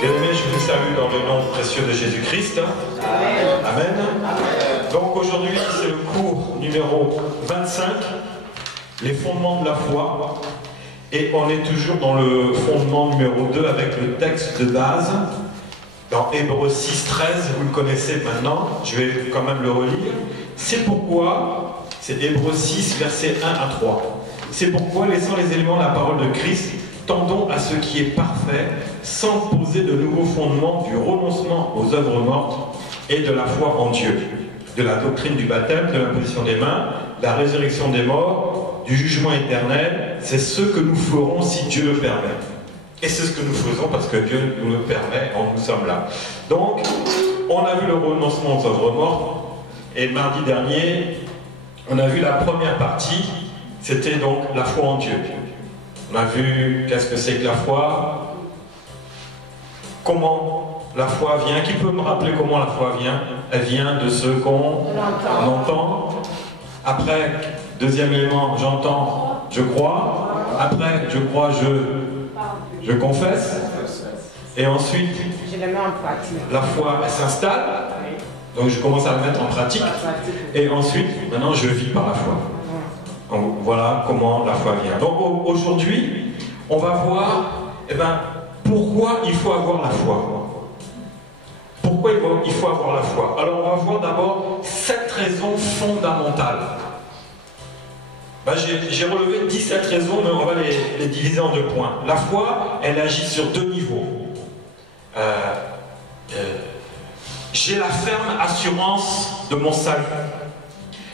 Bien-aimés, je vous salue dans le nom précieux de Jésus-Christ. Amen. Amen. Donc aujourd'hui, c'est le cours numéro 25, les fondements de la foi. Et on est toujours dans le fondement numéro 2 avec le texte de base, dans Hébreux 6, 13, vous le connaissez maintenant, je vais quand même le relire. C'est pourquoi, c'est Hébreux 6, versets 1 à 3. C'est pourquoi, laissant les éléments de la parole de Christ, tendons à ce qui est parfait, sans poser de nouveaux fondements du renoncement aux œuvres mortes et de la foi en Dieu, de la doctrine du baptême, de l'imposition des mains, de la résurrection des morts, du jugement éternel. C'est ce que nous ferons si Dieu le permet. Et c'est ce que nous faisons parce que Dieu nous le permet, nous sommes là. Donc, on a vu le renoncement aux œuvres mortes, et mardi dernier, on a vu la première partie, c'était donc la foi en Dieu. On a vu qu'est-ce que c'est que la foi, comment la foi vient. Qui peut me rappeler comment la foi vient? Elle vient de ce qu'on entend. Après, deuxième élément, j'entends, je crois. Après, je crois, je confesse. Et ensuite, je le mets en pratique. La foi, elle s'installe. Donc je commence à le mettre en pratique. Et ensuite, maintenant, je vis par la foi. Donc, voilà comment la foi vient. Donc aujourd'hui, on va voir pourquoi il faut avoir la foi. Pourquoi il faut avoir la foi? Alors on va voir d'abord 7 raisons fondamentales. J'ai relevé 17 raisons, mais on va les diviser en 2 points. La foi, elle agit sur 2 niveaux. J'ai la ferme assurance de mon salut.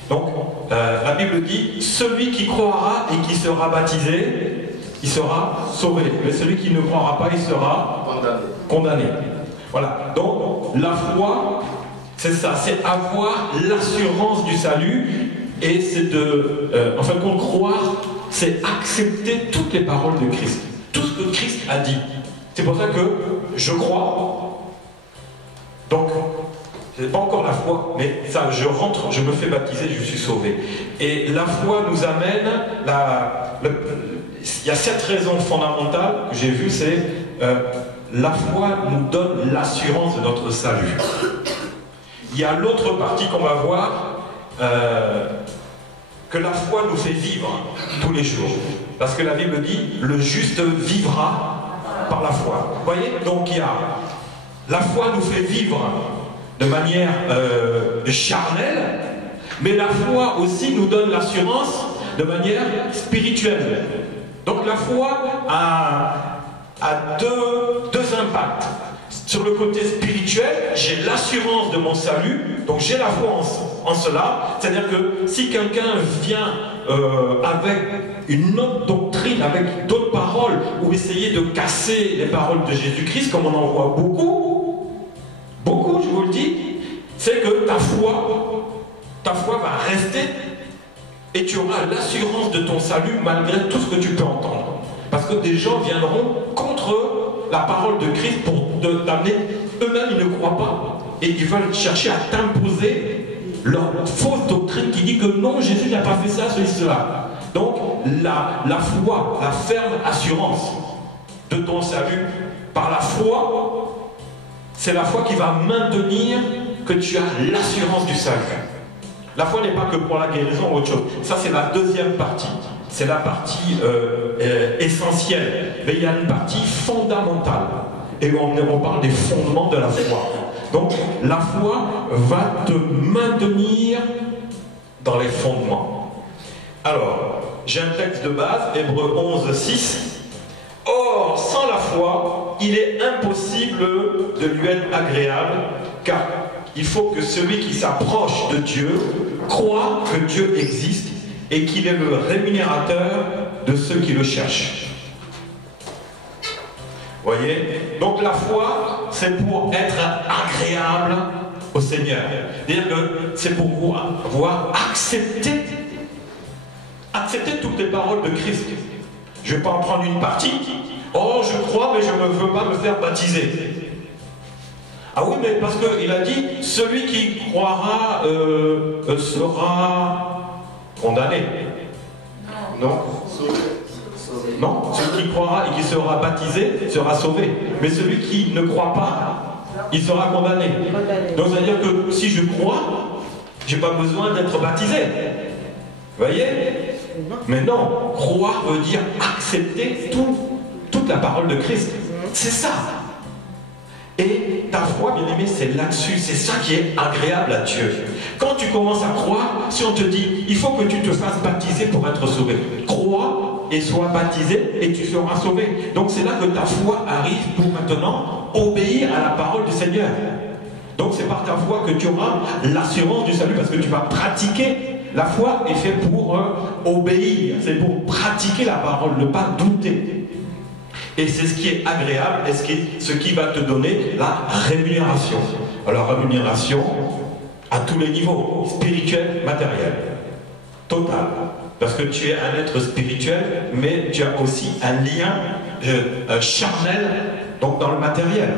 Donc, la Bible dit, celui qui croira et qui sera baptisé, il sera sauvé. Mais celui qui ne croira pas, il sera condamné. Voilà. Donc, la foi, c'est ça, c'est avoir l'assurance du salut, et c'est en fin de compte, croire, c'est accepter toutes les paroles de Christ. Tout ce que Christ a dit. C'est pour ça que je crois. Donc, c'est pas encore la foi, mais ça, je rentre, je me fais baptiser, je suis sauvé. Et la foi nous amène, il y a 7 raisons fondamentales que j'ai vues, c'est la foi nous donne l'assurance de notre salut. Il y a l'autre partie qu'on va voir, que la foi nous fait vivre tous les jours. Parce que la Bible dit, le juste vivra par la foi. Vous voyez? Donc il y a, la foi nous fait vivre de manière charnelle, mais la foi aussi nous donne l'assurance de manière spirituelle. Donc la foi a deux impacts. Sur le côté spirituel, j'ai l'assurance de mon salut, donc j'ai la foi en cela. C'est-à-dire que si quelqu'un vient avec une autre doctrine, avec d'autres paroles, ou essayer de casser les paroles de Jésus-Christ, comme on en voit beaucoup, je vous le dis, c'est que ta foi va rester et tu auras l'assurance de ton salut malgré tout ce que tu peux entendre. Parce que des gens viendront contre la parole de Christ pour t'amener, eux-mêmes ils ne croient pas et ils veulent chercher à t'imposer leur fausse doctrine qui dit que non, Jésus n'a pas fait ça, cela. Donc la foi, la ferme assurance de ton salut par la foi, c'est la foi qui va maintenir que tu as l'assurance du salut. La foi n'est pas que pour la guérison ou autre chose. Ça, c'est la deuxième partie. C'est la partie essentielle. Mais il y a une partie fondamentale. Et on parle des fondements de la foi. Donc, la foi va te maintenir dans les fondements. Alors, j'ai un texte de base, Hébreux 11, 6. Or, sans la foi, il est impossible de lui être agréable, car il faut que celui qui s'approche de Dieu croit que Dieu existe et qu'il est le rémunérateur de ceux qui le cherchent. Vous voyez? Donc la foi, c'est pour être agréable au Seigneur. C'est-à-dire que c'est pour pouvoir accepter toutes les paroles de Christ. Je ne vais pas en prendre une partie. Oh, je crois, mais je ne veux pas me faire baptiser. Ah oui, mais parce qu'il a dit, celui qui croira sera condamné. Non. Non, celui qui croira et qui sera baptisé sera sauvé. Mais celui qui ne croit pas, il sera condamné. Donc ça veut dire que si je crois, je n'ai pas besoin d'être baptisé. Vous voyez? Mais non, croire veut dire accepter toute la parole de Christ. C'est ça. Et ta foi, bien aimé, c'est là-dessus. C'est ça qui est agréable à Dieu. Quand tu commences à croire, si on te dit, il faut que tu te fasses baptiser pour être sauvé. Crois et sois baptisé et tu seras sauvé. Donc c'est là que ta foi arrive pour maintenant obéir à la parole du Seigneur. Donc c'est par ta foi que tu auras l'assurance du salut parce que tu vas pratiquer. La foi est faite pour obéir, c'est pour pratiquer la parole, ne pas douter. Et c'est ce qui est agréable et ce qui va te donner la rémunération. Alors rémunération à tous les niveaux, spirituel, matériel, total. Parce que tu es un être spirituel, mais tu as aussi un lien charnel, donc dans le matériel.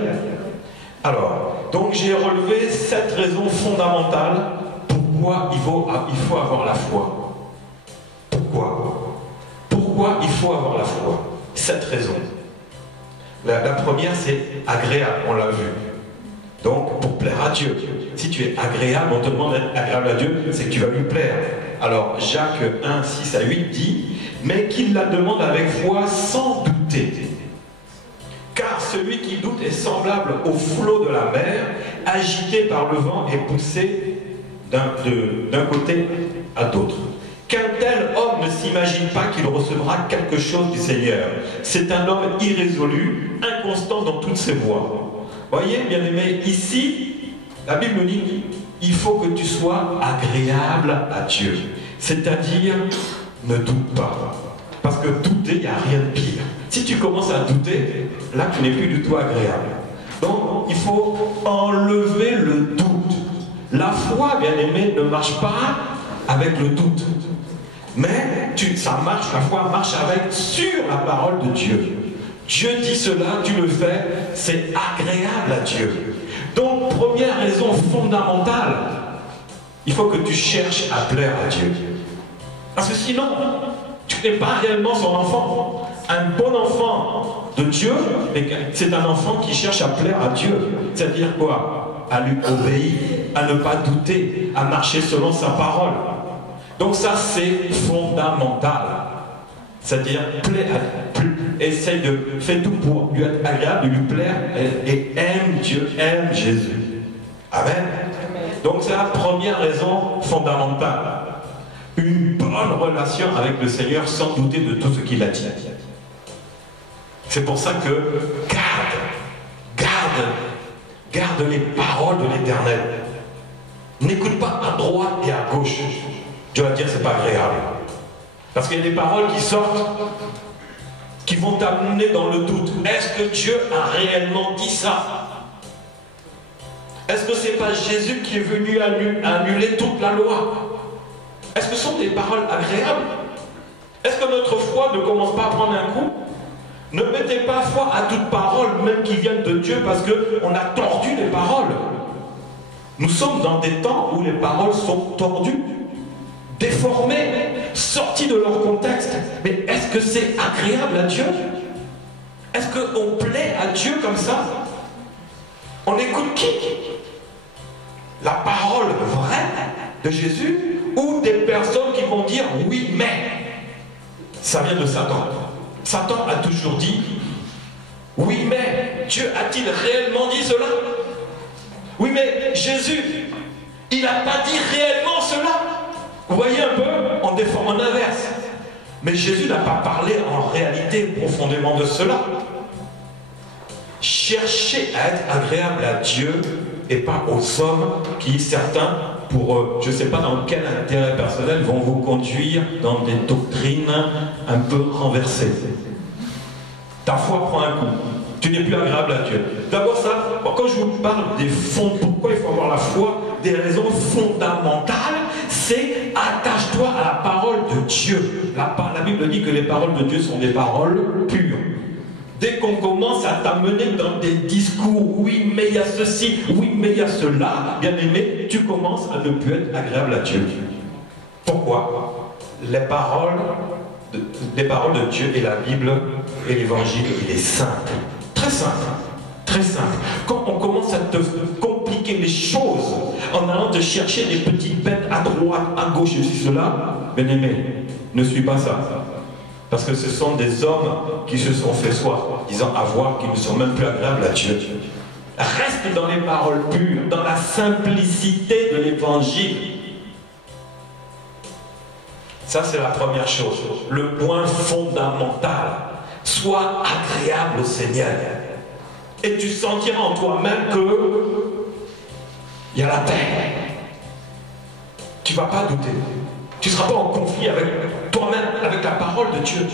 Alors, donc j'ai relevé 7 raisons fondamentales pourquoi il faut avoir la foi. Pourquoi il faut avoir la foi? 7 raisons. La première, c'est agréable, on l'a vu. Donc, pour plaire à Dieu. Si tu es agréable, on te demande d'être agréable à Dieu, c'est que tu vas lui plaire. Alors, Jacques 1, 6 à 8 dit, mais qu'il la demande avec foi sans douter. Car celui qui doute est semblable au flot de la mer, agité par le vent et poussé d'un côté à l'autre. Qu'un tel homme ne s'imagine pas qu'il recevra quelque chose du Seigneur. C'est un homme irrésolu, inconstant dans toutes ses voies. Voyez, bien aimé, ici, la Bible dit, il faut que tu sois agréable à Dieu. C'est-à-dire, ne doute pas. Parce que douter, il n'y a rien de pire. Si tu commences à douter, là, tu n'es plus du tout agréable. Donc, il faut enlever le doute. La foi, bien aimé, ne marche pas avec le doute. Mais ça marche, la foi marche sur la parole de Dieu. Dieu dit cela, tu le fais, c'est agréable à Dieu. Donc, première raison fondamentale, il faut que tu cherches à plaire à Dieu. Parce que sinon, tu n'es pas réellement son enfant. Un bon enfant de Dieu, c'est un enfant qui cherche à plaire à Dieu. C'est-à-dire quoi? À lui obéir, à ne pas douter, à marcher selon sa parole. Donc ça, c'est fondamental. C'est-à-dire, essaye de faire tout pour lui être agréable, de lui plaire, et aime Dieu, aime Jésus. Amen. Donc c'est la première raison fondamentale. Une bonne relation avec le Seigneur sans douter de tout ce qu'il a dit. C'est pour ça que garde les paroles de l'Éternel. N'écoute pas à droite et à gauche. Dieu va dire c'est pas agréable. Parce qu'il y a des paroles qui sortent, qui vont t'amener dans le doute. Est-ce que Dieu a réellement dit ça? Est-ce que c'est pas Jésus qui est venu annuler toute la loi? Est-ce que ce sont des paroles agréables? Est-ce que notre foi ne commence pas à prendre un coup? Ne mettez pas foi à toute parole, même qui vienne de Dieu, parce qu'on a tordu les paroles. Nous sommes dans des temps où les paroles sont tordues, déformées, sorties de leur contexte. Mais est-ce que c'est agréable à Dieu? Est-ce qu'on plaît à Dieu comme ça? On écoute qui? La parole vraie de Jésus ou des personnes qui vont dire oui mais? Ça vient de Satan. Satan a toujours dit oui mais Dieu a-t-il réellement dit cela? Oui mais Jésus, il n'a pas dit réellement cela. Vous voyez un peu, on déforme en inverse. Mais Jésus n'a pas parlé en réalité profondément de cela. Cherchez à être agréable à Dieu et pas aux hommes qui, certains, pour je ne sais pas dans quel intérêt personnel, vont vous conduire dans des doctrines un peu renversées. Ta foi prend un coup. Tu n'es plus agréable à Dieu. D'abord ça, quand je vous parle des fonds, pourquoi il faut avoir la foi, des raisons fondamentales, c'est attache-toi à la parole de Dieu. La Bible dit que les paroles de Dieu sont des paroles pures. Dès qu'on commence à t'amener dans des discours, oui mais il y a ceci, oui mais il y a cela, bien aimé, tu commences à ne plus être agréable à Dieu. Pourquoi? Les paroles les paroles de Dieu et la Bible et l'Évangile, il est simple. Très simple. Très simple. Quand on commence à te compliquer les choses en allant te chercher des petites bêtes à droite, à gauche, ceci, cela, bien-aimé, ne suis pas ça. Parce que ce sont des hommes qui se sont fait soi, disant avoir, qui ne sont même plus agréables à Dieu. Reste dans les paroles pures, dans la simplicité de l'Évangile. Ça, c'est la première chose. Le point fondamental. Sois agréable au Seigneur. Et tu sentiras en toi-même que il y a la paix. Tu ne vas pas douter. Tu ne seras pas en conflit avec toi-même, avec la parole de Dieu.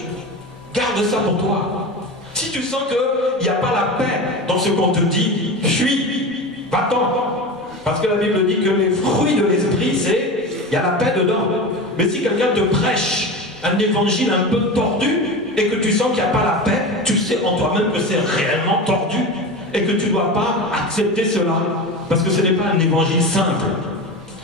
Garde ça pour toi. Si tu sens qu'il n'y a pas la paix dans ce qu'on te dit, fuis, va-t'en. Parce que la Bible dit que les fruits de l'esprit, c'est, il y a la paix dedans. Mais si quelqu'un te prêche un évangile un peu tordu, et que tu sens qu'il n'y a pas la paix, tu sais en toi-même que c'est réellement tordu, et que tu ne dois pas accepter cela. Parce que ce n'est pas un évangile simple.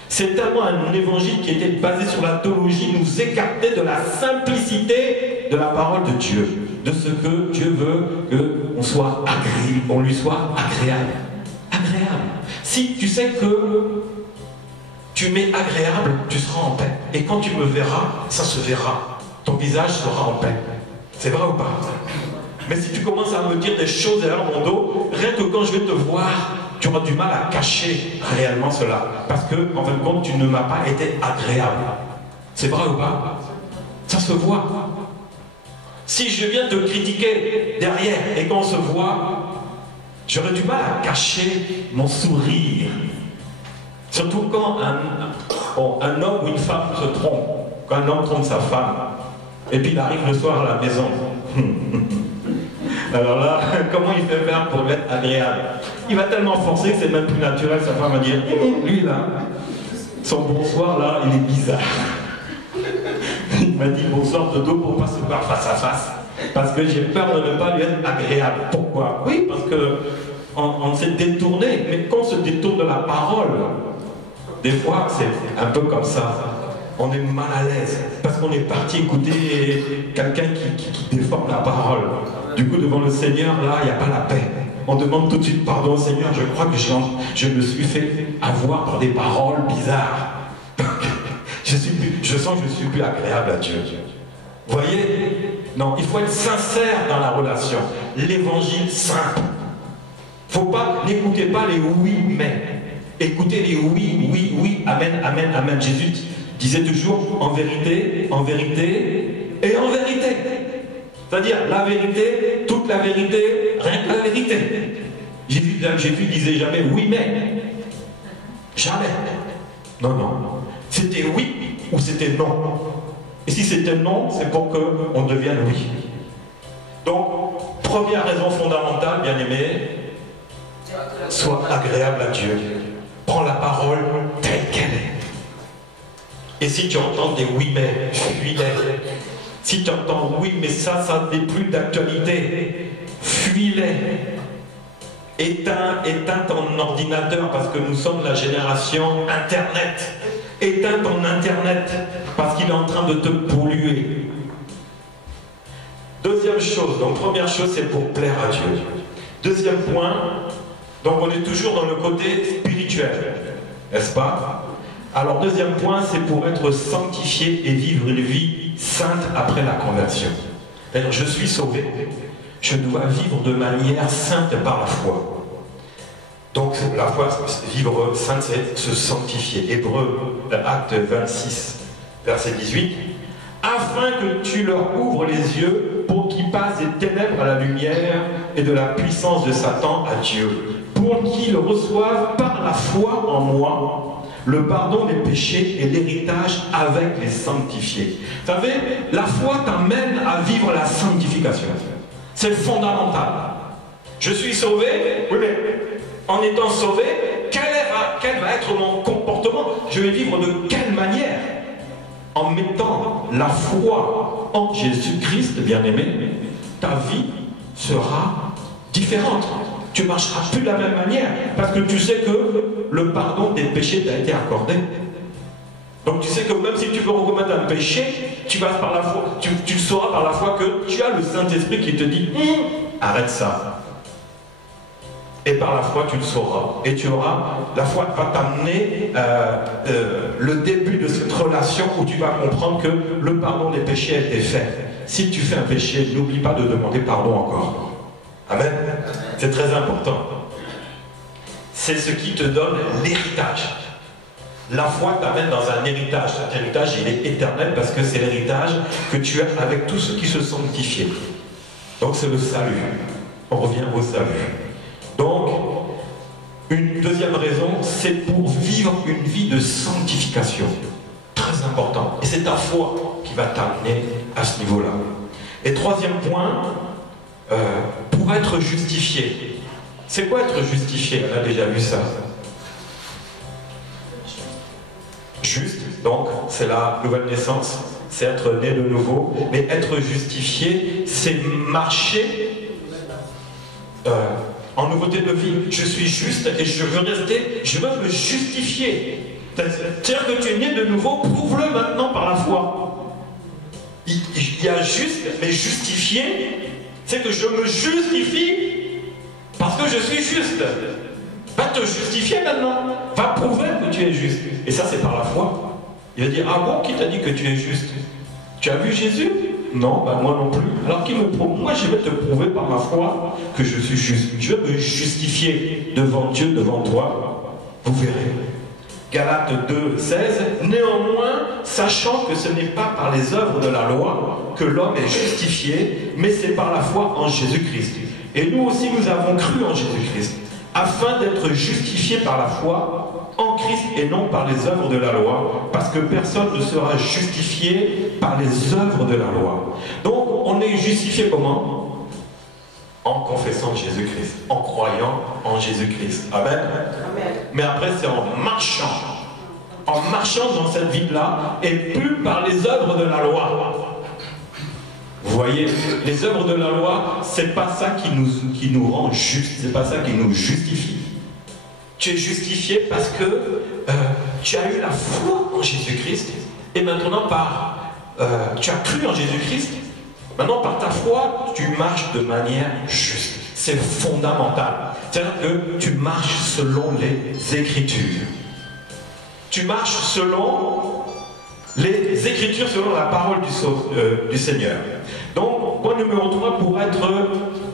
C'est tellement un évangile qui était basé sur la théologie, nous écarter de la simplicité de la parole de Dieu, de ce que Dieu veut qu'on soit agréable, on lui soit agréable. Agréable. Si tu sais que tu m'es agréable, tu seras en paix. Et quand tu me verras, ça se verra. Ton visage sera en paix. C'est vrai ou pas? Mais si tu commences à me dire des choses derrière mon dos, rien que quand je vais te voir, tu auras du mal à cacher réellement cela. Parce que, en fin de compte, tu ne m'as pas été agréable. C'est vrai ou pas? Ça se voit. Si je viens te critiquer derrière et qu'on se voit, j'aurais du mal à cacher mon sourire. Surtout quand un homme ou une femme se trompe. Quand un homme trompe sa femme. Et puis il arrive le soir à la maison. Alors là, comment il fait faire pour être agréable? Il va tellement forcer que c'est même plus naturel. Sa femme va dire, lui là, son bonsoir là, il est bizarre. Il m'a dit bonsoir de dos pour pas se voir face à face. Parce que j'ai peur de ne pas lui être agréable. Pourquoi? Oui, parce que on s'est détourné. Mais quand on se détourne de la parole, des fois c'est un peu comme ça. On est mal à l'aise parce qu'on est parti écouter quelqu'un qui déforme la parole. Du coup, devant le Seigneur, là, il n'y a pas la paix. On demande tout de suite pardon au Seigneur. Je crois que je me suis fait avoir par des paroles bizarres. Je sens que je ne suis plus agréable à Dieu. Vous voyez? Non, il faut être sincère dans la relation. L'évangile simple. Faut pas, n'écoutez pas les oui, mais. Écoutez les oui, oui, oui, amen, amen, amen. Jésus disait toujours en vérité et en vérité. C'est-à-dire la vérité, toute la vérité, rien que la vérité. Jésus disait jamais oui mais. Jamais. Non, non. C'était oui ou c'était non. Et si c'était non, c'est pour qu'on devienne oui. Donc, première raison fondamentale, bien aimé, sois agréable à Dieu. Prends la parole telle qu'elle est. Et si tu entends des oui mais, fuis-les. Si tu entends oui mais ça n'est plus d'actualité, fuis-les. Éteins ton ordinateur parce que nous sommes la génération Internet. Éteins ton Internet parce qu'il est en train de te polluer. Deuxième chose, donc première chose c'est pour plaire à Dieu. Deuxième point, donc on est toujours dans le côté spirituel, n'est-ce pas? Alors deuxième point, c'est pour être sanctifié et vivre une vie sainte après la conversion. Alors, je suis sauvé, je dois vivre de manière sainte par la foi. Donc la foi, vivre sainte, c'est se sanctifier. Hébreux, acte 26, verset 18. Afin que tu leur ouvres les yeux pour qu'ils passent des ténèbres à la lumière et de la puissance de Satan à Dieu. Pour qu'ils reçoivent par la foi en moi le pardon des péchés et l'héritage avec les sanctifiés. Vous savez, la foi t'amène à vivre la sanctification. C'est fondamental. Je suis sauvé, oui mais en étant sauvé, quel va être mon comportement? Je vais vivre de quelle manière? En mettant la foi en Jésus-Christ, bien-aimé, ta vie sera différente. Tu ne marcheras plus de la même manière parce que tu sais que le pardon des péchés t'a été accordé. Donc tu sais que même si tu veux recommettre un péché, tu vas par la foi, tu sauras par la foi que tu as le Saint-Esprit qui te dit arrête ça. Et par la foi tu le sauras. Et tu auras, la foi va t'amener le début de cette relation où tu vas comprendre que le pardon des péchés a été fait. Si tu fais un péché, n'oublie pas de demander pardon encore. Amen. C'est très important. C'est ce qui te donne l'héritage. La foi t'amène dans un héritage. Cet héritage, il est éternel parce que c'est l'héritage que tu as avec tous ceux qui se sont sanctifiés. Donc c'est le salut. On revient au salut. Donc, une deuxième raison, c'est pour vivre une vie de sanctification. Très important. Et c'est ta foi qui va t'amener à ce niveau-là. Et troisième point, pour être justifié. C'est quoi être justifié? On a déjà vu ça. Juste, donc, c'est la nouvelle naissance, c'est être né de nouveau, mais être justifié, c'est marcher en nouveauté de vie. Je suis juste et je veux rester, je veux me justifier. C'est-à-dire que tu es né de nouveau, prouve-le maintenant par la foi. Il y a juste, mais justifié, c'est que je me justifie parce que je suis juste. Va te justifier maintenant. Va prouver que tu es juste. Et ça, c'est par la foi. Il va dire, ah bon, qui t'a dit que tu es juste? Tu as vu Jésus? Non, ben moi non plus. Alors qui me prouve? Moi, je vais te prouver par ma foi que je suis juste. Je vais me justifier devant Dieu, devant toi. Vous verrez. Galates 2, 16. Néanmoins, sachant que ce n'est pas par les œuvres de la loi que l'homme est justifié, mais c'est par la foi en Jésus-Christ. Et nous aussi, nous avons cru en Jésus-Christ, afin d'être justifiés par la foi en Christ et non par les œuvres de la loi, parce que personne ne sera justifié par les œuvres de la loi. Donc, on est justifié comment? En confessant Jésus-Christ, en croyant en Jésus-Christ. Amen. Amen. Mais après, c'est en marchant dans cette vie-là, et plus par les œuvres de la loi. Vous voyez, les œuvres de la loi, c'est pas ça qui nous rend justes, c'est pas ça qui nous justifie. Tu es justifié parce que tu as eu la foi en Jésus-Christ, et maintenant tu as cru en Jésus-Christ. Maintenant, par ta foi, tu marches de manière juste. C'est fondamental. C'est-à-dire que tu marches selon les Écritures. Tu marches selon les Écritures, selon la parole du Seigneur. Donc, point numéro 3, pour être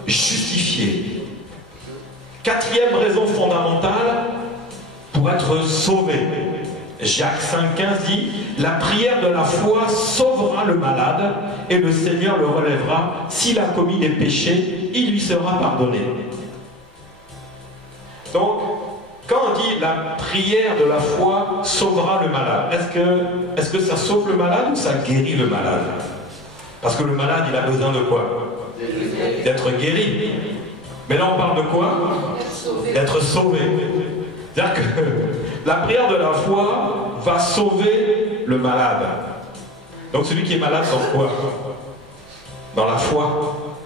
justifié. Quatrième raison fondamentale, pour être sauvé. Jacques 5,15 dit, la prière de la foi sauvera le malade et le Seigneur le relèvera. S'il a commis des péchés, il lui sera pardonné. Donc, quand on dit la prière de la foi sauvera le malade, est-ce que ça sauve le malade ou ça guérit le malade? Parce que le malade, il a besoin de quoi? D'être guéri. Mais là, on parle de quoi? D'être sauvé. C'est-à-dire que la prière de la foi va sauver le malade. Donc celui qui est malade dans quoi? Dans la foi.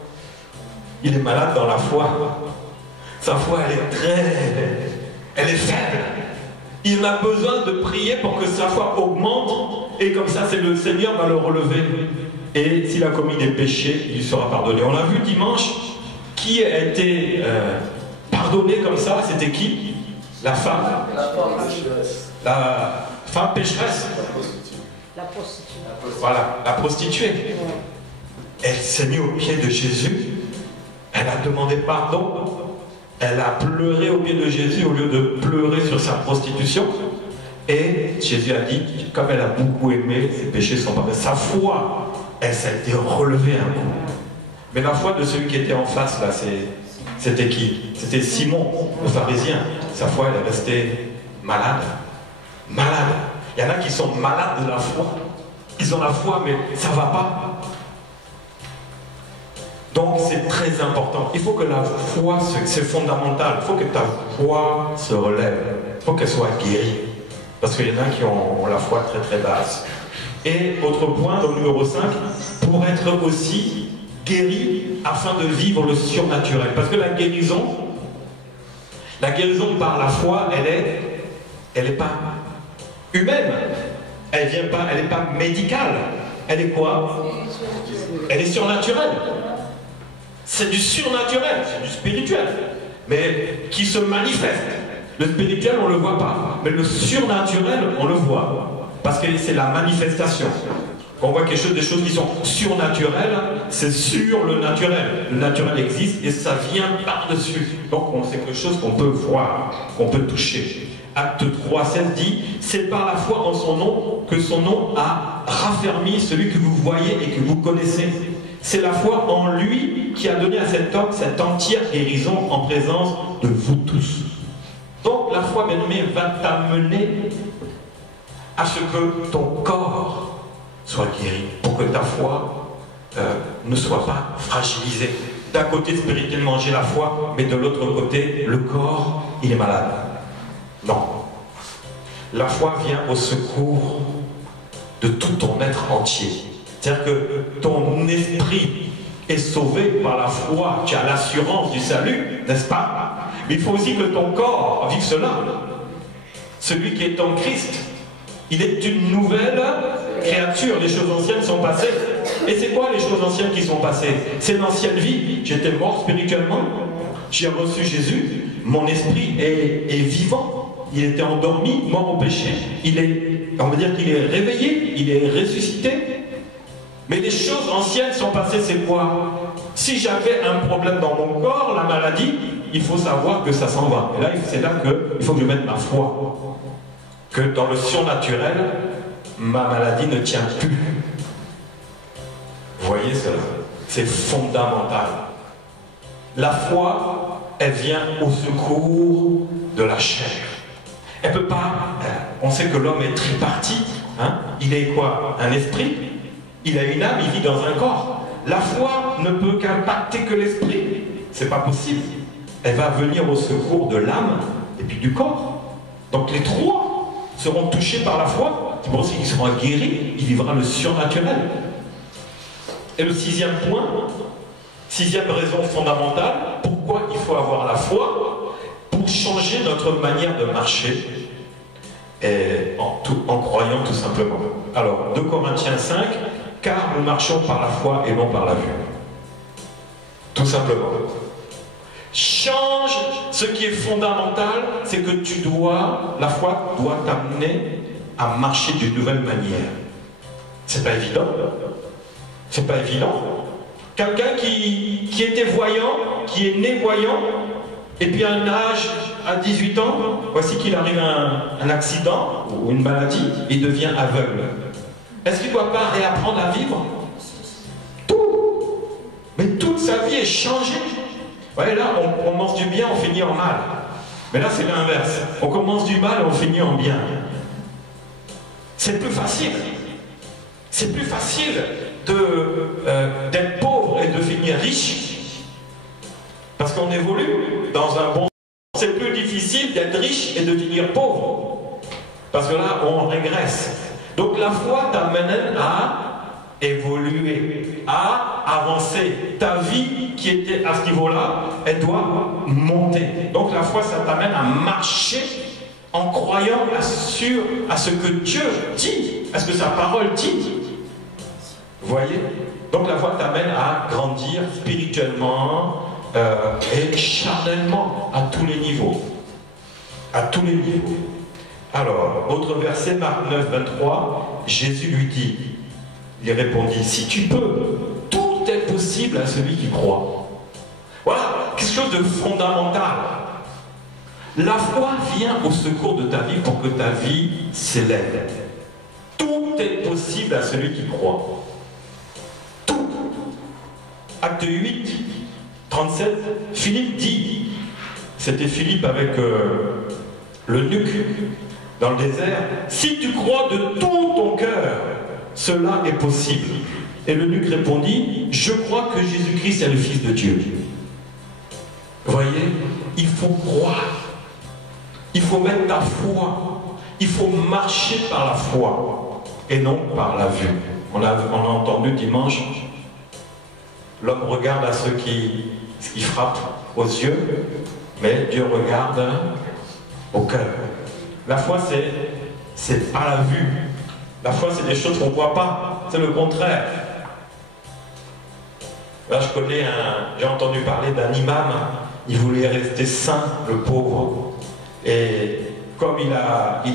Il est malade dans la foi. Sa foi, elle est faible. Il a besoin de prier pour que sa foi augmente, et comme ça, c'est le Seigneur va le relever. Et s'il a commis des péchés, il lui sera pardonné. On l'a vu dimanche, qui a été pardonné comme ça? C'était qui? La femme. La femme pécheresse. La prostituée. Voilà, la prostituée. Elle s'est mise aux pieds de Jésus. Elle a demandé pardon. Elle a pleuré aux pieds de Jésus au lieu de pleurer sur sa prostitution. Et Jésus a dit, comme elle a beaucoup aimé, ses péchés sont pardonnés. Sa foi, elle s'est été relevée un coup. Mais la foi de celui qui était en face, là, c'était qui? C'était Simon, le pharisien. Sa foi, elle est restée malade. Malade. Il y en a qui sont malades de la foi. Ils ont la foi, mais ça ne va pas. Donc c'est très important. Il faut que la foi, c'est fondamental. Il faut que ta foi se relève. Il faut qu'elle soit guérie. Parce qu'il y en a qui ont la foi très très basse. Et autre point, donc numéro 5, pour être aussi guéri afin de vivre le surnaturel. Parce que la guérison par la foi, elle est pas humaine. Elle vient pas, elle n'est pas médicale. Elle est quoi? Elle est surnaturelle. C'est du surnaturel, c'est du spirituel, mais qui se manifeste. Le spirituel, on ne le voit pas, mais le surnaturel, on le voit, parce que c'est la manifestation. Quand on voit des choses qui sont surnaturelles, c'est sur le naturel. Le naturel existe et ça vient par-dessus. Donc c'est quelque chose qu'on peut voir, qu'on peut toucher. Acte 3,16 dit, c'est par la foi en son nom que son nom a raffermi celui que vous voyez et que vous connaissez. C'est la foi en lui qui a donné à cet homme cette entière guérison en présence de vous tous. Donc la foi, bien-aimé, va t'amener à ce que ton corps soit guéri, pour que ta foi ne soit pas fragilisée. D'un côté, spirituellement, j'ai la foi, mais de l'autre côté, le corps, il est malade. Non. La foi vient au secours de tout ton être entier. C'est-à-dire que ton esprit est sauvé par la foi, tu as l'assurance du salut, n'est-ce pas? Mais il faut aussi que ton corps vive cela. Celui qui est en Christ, il est une nouvelle créature. Les choses anciennes sont passées. Et c'est quoi les choses anciennes qui sont passées? C'est l'ancienne vie. J'étais mort spirituellement, j'ai reçu Jésus, mon esprit est vivant. Il était endormi, mort au péché. On va dire qu'il est réveillé, il est ressuscité. Mais les choses anciennes sont passées, c'est quoi? Si j'avais un problème dans mon corps, la maladie, il faut savoir que ça s'en va. Et là, c'est là qu'il faut que je mette ma foi. Que dans le surnaturel, ma maladie ne tient plus. Vous voyez cela? C'est fondamental. La foi, elle vient au secours de la chair. Elle peut pas... On sait que l'homme est tripartite. Hein? Il est quoi? Un esprit. Il a une âme, il vit dans un corps. La foi ne peut qu'impacter que l'esprit. C'est pas possible. Elle va venir au secours de l'âme et puis du corps. Donc les trois seront touchés par la foi. C'est pour ça qu'il sera guéri, il vivra le surnaturel. Et le sixième point, sixième raison fondamentale, pourquoi il faut avoir la foi? Pour changer notre manière de marcher et en croyant tout simplement. Alors, 2 Corinthiens 5, car nous marchons par la foi et non par la vue. Tout simplement. Change, ce qui est fondamental, c'est que la foi doit t'amener à marcher d'une nouvelle manière. C'est pas évident. C'est pas évident. Quelqu'un qui était voyant, qui est né voyant, et puis à un âge, à 18 ans, voici qu'il arrive à un accident ou une maladie, il devient aveugle. Est-ce qu'il ne doit pas réapprendre à vivre? Tout. Mais toute sa vie est changée. Vous voyez, là, on commence du bien, on finit en mal. Mais là, c'est l'inverse. On commence du mal, on finit en bien. C'est plus facile. C'est plus facile d'être pauvre et de finir riche. Parce qu'on évolue dans un bon... C'est plus difficile d'être riche et de finir pauvre. Parce que là, on régresse. Donc la foi t'amène à évoluer, à avancer. Ta vie qui était à ce niveau-là, elle doit monter. Donc la foi, ça t'amène à marcher en croyant à ce que Dieu dit, à ce que sa parole dit. Vous voyez? Donc la foi t'amène à grandir spirituellement et charnellement à tous les niveaux. À tous les niveaux. Alors, autre verset, Marc 9, 23, Jésus lui dit, il répondit, si tu peux, tout est possible à celui qui croit. Voilà, quelque chose de fondamental. La foi vient au secours de ta vie pour que ta vie s'élève. Tout est possible à celui qui croit. Tout. Acte 8, 37, Philippe dit, c'était Philippe avec l'eunuque dans le désert, si tu crois de tout ton cœur, cela est possible. Et l'eunuque répondit, je crois que Jésus-Christ est le Fils de Dieu. Vous voyez, il faut croire. Il faut mettre ta foi. Il faut marcher par la foi et non par la vue. On a entendu dimanche, l'homme regarde à ce qui frappe aux yeux, mais Dieu regarde au cœur. La foi, c'est pas la vue. La foi, c'est des choses qu'on ne voit pas. C'est le contraire. Là, j'ai entendu parler d'un imam. Il voulait rester saint, le pauvre. Et comme il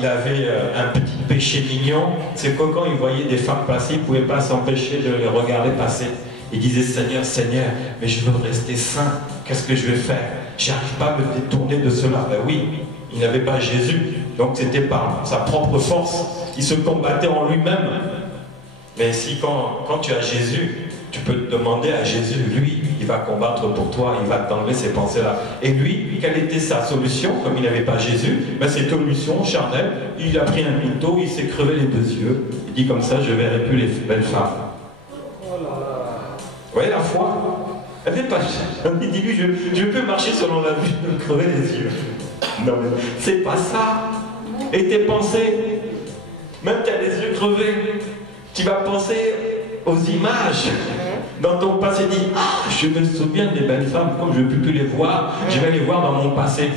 avait un petit péché mignon, c'est que quand il voyait des femmes passer, il ne pouvait pas s'empêcher de les regarder passer. Il disait, Seigneur, Seigneur, mais je veux rester saint. Qu'est-ce que je vais faire? J'arrive pas à me détourner de cela. Ben oui, il n'avait pas Jésus. Donc c'était par sa propre force. Il se combattait en lui-même. Mais si quand tu as Jésus, tu peux te demander à Jésus, lui, il va combattre pour toi, il va t'enlever ces pensées-là. Et lui, quelle était sa solution? Comme il n'avait pas Jésus, ben c'est solution charnelle. Il a pris un couteau, il s'est crevé les 2 yeux. Il dit comme ça, je ne verrai plus les belles femmes. Vous voyez la foi? Elle n'est pas chère. Il dit, lui, je peux marcher selon la vue, de me crever les yeux. Non mais c'est pas ça. Et tes pensées, même tu as les yeux crevés, tu vas penser aux images. Dans ton passé, dis, ah, je me souviens des belles femmes, comme je ne peux plus les voir, je vais les voir dans mon passé.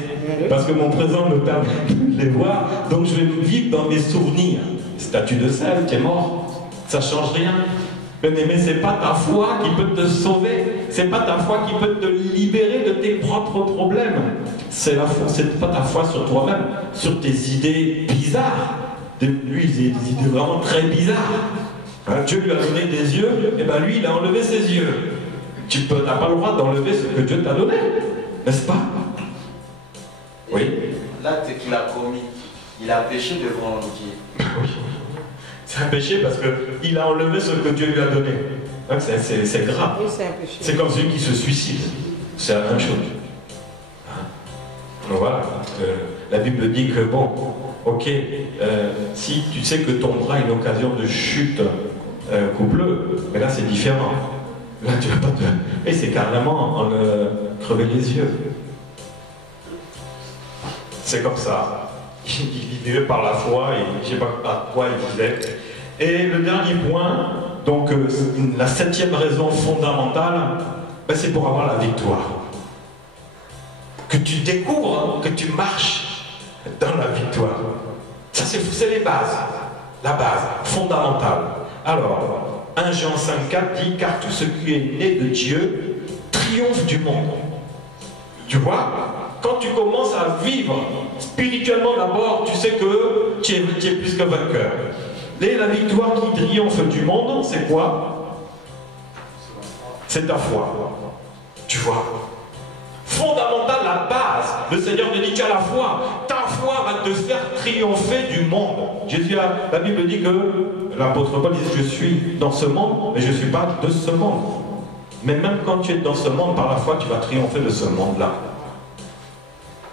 Parce que mon présent ne me permet plus de les voir, donc je vais vivre dans mes souvenirs. Statue de sel, tu es mort, ça ne change rien. Mais ce n'est pas ta foi qui peut te sauver, ce n'est pas ta foi qui peut te libérer de tes propres problèmes. C'est pas ta foi sur toi-même, sur tes idées bizarres. Lui, il a des idées vraiment très bizarres. Hein, Dieu lui a donné des yeux, et bien lui, il a enlevé ses yeux. Tu n'as pas le droit d'enlever ce que Dieu t'a donné, n'est-ce pas? Oui. L'acte qu'il a commis, il a péché devant Dieu. Oui. C'est un péché parce qu'il a enlevé ce que Dieu lui a donné. Hein, c'est grave. Oui, c'est un péché. C'est comme celui qui se suicide. C'est la même chose. Hein? Donc voilà. La Bible dit que, bon, ok, si tu sais que ton bras est une occasion de chute, coupe-le, mais là c'est différent. Là tu vas pas te... Et c'est carrément en crever les yeux. C'est comme ça. Il vivait par la foi et je ne sais pas à quoi il vivait. Et le dernier point, donc la 7e raison fondamentale, ben, c'est pour avoir la victoire. Que tu découvres, que tu marches dans la victoire. Ça c'est les bases. La base fondamentale. Alors, 1 Jean 5,4 dit, car tout ce qui est né de Dieu triomphe du monde. Tu vois? Quand tu commences à vivre spirituellement d'abord, tu sais que tu es plus que vainqueur. Et la victoire qui triomphe du monde, c'est quoi? C'est ta foi. Tu vois? Fondamental, la base. Le Seigneur te dit, tu as la foi. Ta foi va te faire triompher du monde. La Bible dit que l'apôtre Paul dit, je suis dans ce monde, mais je ne suis pas de ce monde. Mais même quand tu es dans ce monde, par la foi, tu vas triompher de ce monde-là.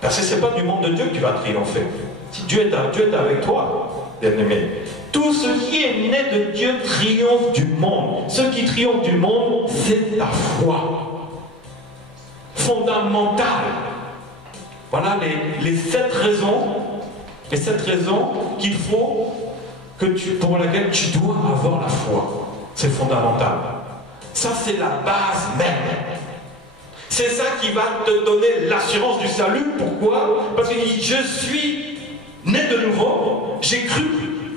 Parce que ce n'est pas du monde de Dieu que tu vas triompher. Si Dieu est avec toi, bien-aimé. Tout ce qui est né de Dieu triomphe du monde. Ce qui triomphe du monde, c'est ta foi. Fondamentale. Voilà les 7 raisons. Les 7 raisons qu'il faut, pour lesquelles tu dois avoir la foi. C'est fondamental. Ça, c'est la base même. C'est ça qui va te donner l'assurance du salut. Pourquoi? Parce qu'il dit, je suis né de nouveau, j'ai cru,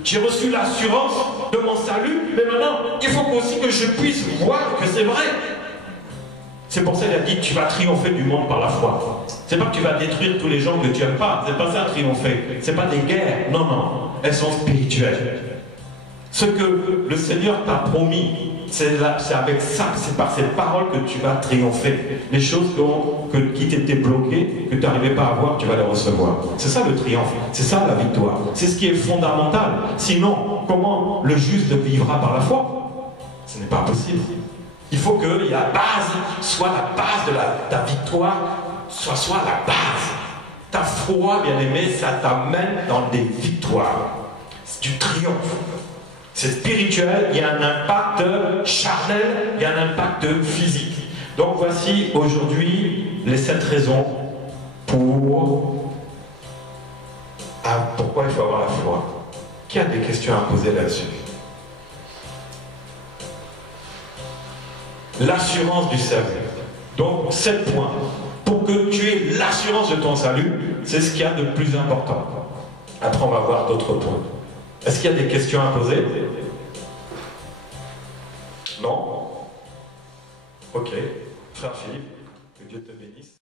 j'ai reçu l'assurance de mon salut, mais maintenant, il faut aussi que je puisse voir que c'est vrai. C'est pour ça qu'il a dit, tu vas triompher du monde par la foi. C'est pas que tu vas détruire tous les gens que tu n'aimes pas, c'est pas ça triompher. C'est pas des guerres, non, non, elles sont spirituelles. Ce que le Seigneur t'a promis, c'est avec ça, c'est par ces paroles que tu vas triompher. Les choses qui t'étaient bloquées, que tu n'arrivais pas à voir, tu vas les recevoir. C'est ça le triomphe, c'est ça la victoire. C'est ce qui est fondamental. Sinon, comment le juste vivra par la foi? Ce n'est pas possible. Il faut que la base soit la base de ta victoire, soit la base. Ta foi, bien-aimé, ça t'amène dans des victoires. Du triomphe. C'est spirituel, il y a un impact charnel, il y a un impact physique. Donc voici aujourd'hui les 7 raisons pourquoi il faut avoir la foi. Qui a des questions à poser là-dessus? L'assurance du salut. Donc 7 points. Pour que tu aies l'assurance de ton salut, c'est ce qu'il y a de plus important. Après on va voir d'autres points. Est-ce qu'il y a des questions à poser? Non? Ok. Frère Philippe, que Dieu te bénisse.